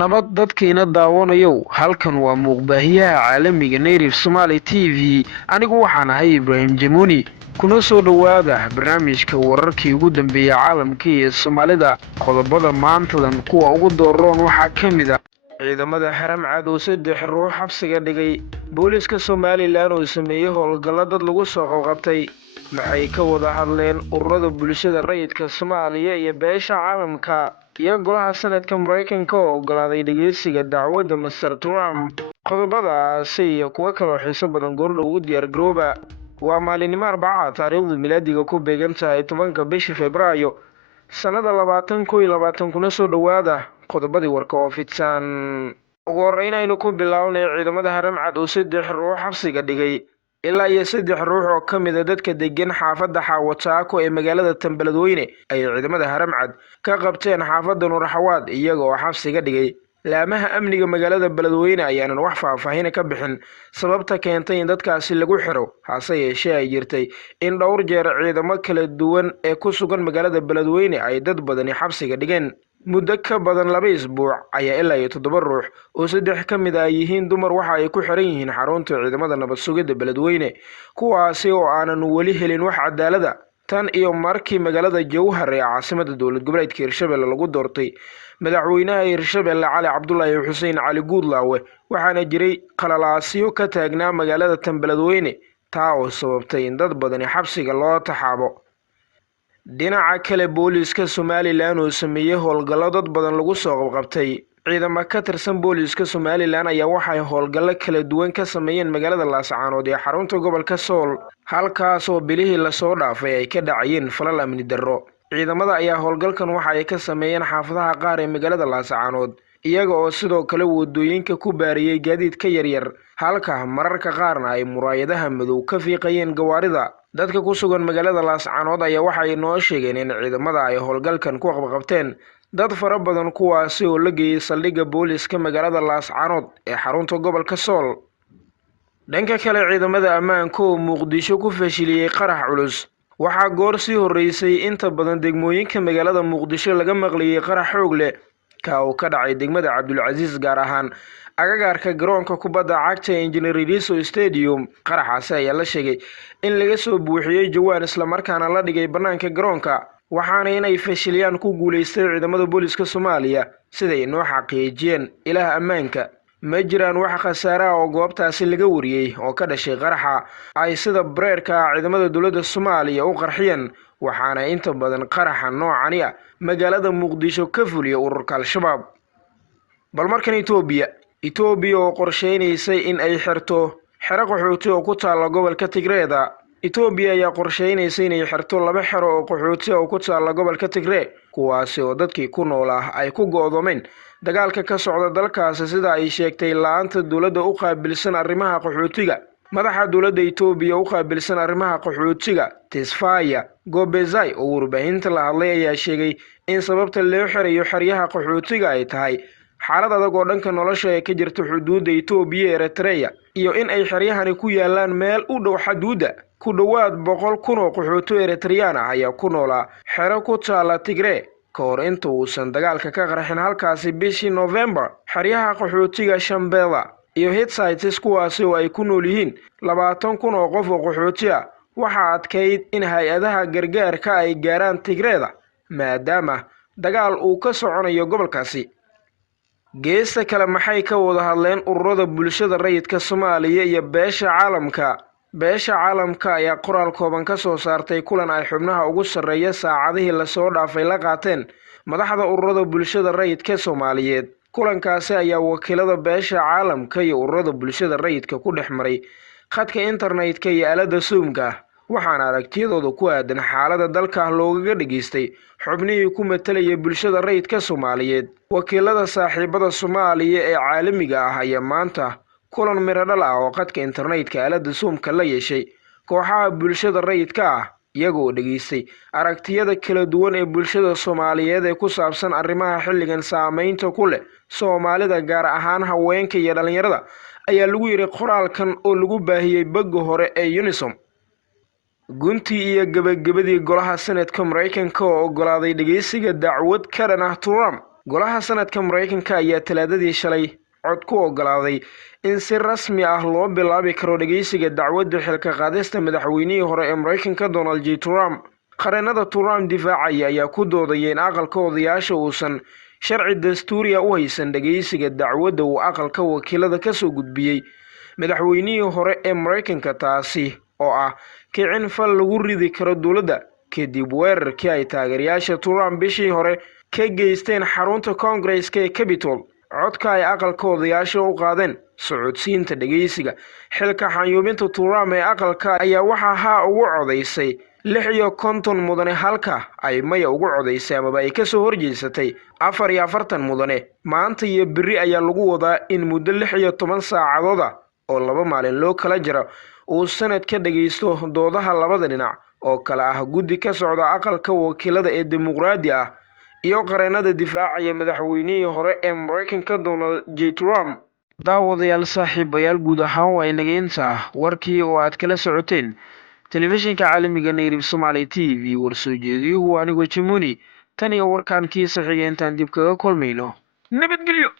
nabad dadkiina daawanayow halkan waa muuqbaahiyaha caalamiga native somaali t v anigu waxaan ahay ibraahim jamuuni kuna soo dhowaada barnaamijka wararkii ugu dambeeya caalamka iyo soomaalida qodobada maantadan kuwa ugu dooroon waxaa ka mid a ciidamada xaram cad oo 3 ruux xabsiga dhigay booliska somalilan oo sameeyey howlgallo dad lagu soo qabqabtay maxay ka wada hadleen ururada bulshada rayidka soomaaliya iyo beesha caalamka iyo golaha sanadka maraykanka oo ogolaaday dhegeysiga dacwadda master trump qodobadaasi iyo kuwo kaloo xiiso badan goordhow ugu diyaar garooba waa maalinimo arbaca taariikhdu milaadiga ku beegan tahay 10 bisha februaayo sannada 2021 kuna soo dhowaada qodobadii warka oo fidsan ugu horreyn aynu ku bilownay ciidamada xaram cad oo 3 ruux xabsiga dhigay ilaa iyo 3 ruux oo ka mid a dadka degan xaafadda xaawataako ee magaalada Tanbeledweyne ay ciidamada xaram cad ka qabteen xaafadda Nuurxawaad iyaga oo xabsiga dhigay laamaha amniga magaalada Beledweyne ayaanan wax faahfaahin ka bixin sababta keentay in dadkaasi lagu xiro hase yeeshee ay jirtay in dhowr jeer ciidamo kala duwan ee ku sugan magaalada Beledweyne ay dad badani xabsiga dhigeen muddo ka badan 2 isbuuc ayaa ilaa iyo 7 ruux oo 3 ka mid ah yihiin dumar waxa ay ku xiran yihiin xarunta ciidamada nabad sugidda Beledweyne kuwaasi oo aanan weli helin wax cadaalad ah tan iyo markii magaalada Jowhar ee caasimadda dowlad goboleedka Hirshabelle lagu doortay madaxweynaha Hirshabelle Cali Cabdullaahi Xuseen Cali Guudlaawe waxaana jiray qalalaasyo ka taagnaa magaalada Tanbeledweyne taa oo sababtay in dad badani xabsiga loo taxaabo dhinaca kale booliska Somaliland oo sameeyey howlgallo dad badan lagu soo qabqabtay ciidamo ka tirsan booliska Somaliland ayaa waxay howlgallo kala duwan ka sameeyeen magaalada Laascaanood ee xarunta gobolka Sool halkaas oo bilihii la soo dhaafay ay ka dhacayeen falal amni darro ciidamada ayaa howlgalkan waxa ay ka sameeyeen xaafadaha qaar ee magaalada Laascaanood iyaga oo sidoo kale wadooyinka ku baariyay gaadiid ka yaryar halka mararka qaarna ay muraayadaha madow ka fiiqayeen gawaarida dadka ku sugan magaalada Laascaanood ayaa waxay noo sheegeen in ciidamada ay howlgalkan ku qabqabteen dad fara badan kuwaasi oo la geeyay saldhigga booliska magaalada Laascaanood ee xarunta gobolka Sool dhanka kale ciidamada ammaanka oo Muqdisho ku fashiliyay qarax culus waxaa goor sii horeysay inta badan degmooyinka magaalada Muqdisho laga maqliyay qarax xoog leh ka oo ka dhacay degmada Cabdulcasiis gaar ahaan agagaarka garoonka kubadda cagta Engineer Iriso Stadium qaraxaasi ayaa la sheegay in laga soo buuxiyay jawaan isla markaana la dhigay banaanka garoonka waxaana inay fashiliyaan ku guuleystay ciidamada booliska Soomaaliya sida ay noo xaqiijiyeen ilaha ammaanka ma jiraan wax khasaare ah oo goobtaasi laga wariyay oo ka dhashay qaraxa ay sida breerka ciidamada dowladda Soomaaliya u qarxiyeen waxaana inta badan qaraxa noocani ah magaalada Muqdisho ka fuliyay ururka Al-Shabaab bal markan Itoobiya oo qorsheynaysay in ay xirto xero qaxooti oo ku taala gobolka Tigreeda Itoobiya ayaa qorsheynaysay inay xirto 2 xero oo qaxooti oo ku taala gobolka Tigreed kuwaasi oo dadkii ku noolaa ay ku go'doomeen dagaalka ka socda dalkaasi sida ay sheegtay laanta dowladda u qaabilsan arrimaha qaxootiga madaxa dowladda Itoobiya u qaabilsan arrimaha qaxootiga Tesfaye Gobezai oo warbaahinta la hadlay ayaa sheegay in sababta loo xirayo xeryaha qaxootiga ay tahay xaalad adag oo dhanka nolosha ee ka jirta xuduudda Itoobiya iyo Eritrea iyo in ay xeryahani ku yaalaan meel u dhow xuduudda ku dhawaad 100,000 oo qaxooti Eritrean ah ayaa ku noolaa xero ku taala Tigray ka hor inta uusan dagaalka ka qarxin halkaasi bishii November xeryaha qaxootiga Shambela iyo Hitsites kuwaasi oo ay ku nool yihiin 20,000 oo qof oo qaxooti ah waxaa adkayd in hay-adaha gargaarka ay gaaraan Tigreeda maadaama dagaal uu ka soconayo gobolkaasi geesta kale maxay ka wada hadleen ururada bulshada rayidka Soomaaliya iyo beesha caalamka ayaa qoraal kooban ka soo saartay kulan ay xubnaha ugu sareeya saacadihii la soo dhaafay la qaateen madaxda ururada bulshada rayidka Soomaaliyeed kulankaasi ayaa wakiilada beesha caalamka iyo ururada bulshada rayidka ku dhexmaray khadka internetka iyo aalada Zoom-ka waxaana aragtiyadooda ku aadan xaaladda dalka looga dhageystay xubnihii ku metelaya bulshada rayidka Soomaaliyeed wakiilada saaxiibada Soomaaliya ee caalamiga ah ayaa maanta kulan miradhal ah oo khadka internetka aalada Zoom-ka la yeeshay kooxaha bulshada rayidka ah iyagoo dhageystay aragtiyada kala duwan ee bulshada Soomaaliyeed ee ku saabsan arrimaha xilligan saameynta ku leh Soomaalida gaar ahaan haweenka iyo dhalinyarada ayaa lagu yiri qoraalkan oo lagu baahiyay bogga hore ee Unisom gunti iyo gabagabadii golaha sanadka Mareykanka oo ogolaaday dhageysiga dacwad ka dhan ah Trump golaha sanadka Mareykanka ayaa talaadadii shalay cod ku ogolaaday in si rasmi ah loo bilaabi karo dhageysiga dacwadda xilka qaadista madaxweynihii hore ee Mareykanka Donald J. Trump. Qareenada Trump difaacaya ayaa ku doodaya in aqalka odayaasha uusan sharci dastuuri ah u haysan dhageysiga dacwadda uu aqalka wakiilada ka soo gudbiyey madaxweynihii hore ee Mareykanka, taasi oo ah kicin fal lagu ridi karo dowladda kadib weerarkii ay taageerayaasha Trump bishii hore ka geysteen xarunta Congress-ka ee Capitol. codka ay aqalka odayaasha u qaadeen socodsiinta dhageysiga xilka xayuubinta Trump ee aqalka ayaa waxaa haa ugu codeysay 56 mudane, halka ay maya ugu codeysay amaba ay ka soo horjeesatay 44 mudane. maanta iyo berri ayaa lagu wadaa in muddo 16 saacadood ah oo 2 maalin loo kala jiro uu sanadka dhageysto doodaha labada dhinac oo kala ah guddi ka socda aqalka wakiilada ee dimuqraadi ah iyo qareenada difaacaya madaxweynihii hore ee Mareykanka Donald J. Trump. daawadayaal saaxiibayaal, guud ahaan waa inaga intaa warkii oo aad kala socoteen telefishinka caalamiga Native Somali TV. warsoo jeediyuhu anigu Jamuni. tan iyo warkaan kiisa xigeentaan dib kaga kulmayno. nabadgelyo.